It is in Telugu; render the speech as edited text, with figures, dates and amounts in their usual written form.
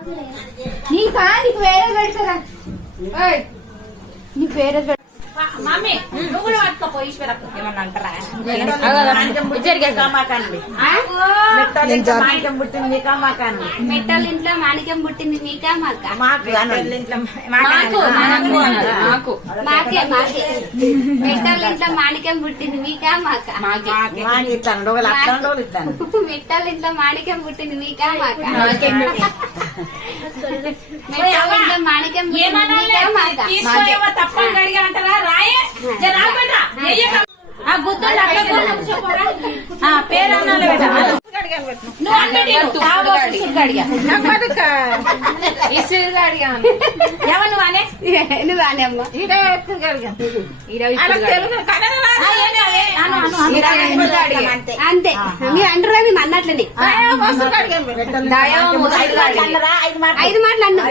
నీకు వేరే పెడతారా? నీకు వేరే మమ్మీ నువ్వు కూడా పట్టుకోపో ఈశ్వరకు ఏమన్నా అంటారా? మాణిక్యం పుట్టింది మీకా మాకా? మెట్టల ఇంట్లో మాణిక్యం పుట్టింది మీకా మాకా? మాకే మాకే. మెట్టల ఇంట్లో మాణిక్యం పుట్టింది మీకా మాకా? ఇస్తాను ఇస్తాను. మెట్టల ఇంట్లో మాణిక్యం పుట్టింది మీకా మాకా? మాణిక్యం తప్పని అడిగా అంటారా? రాయే గుర్తుండ పేరు అంతే మీ అంటారా? మేము అన్నట్లని 5 మాటలు అన్నా.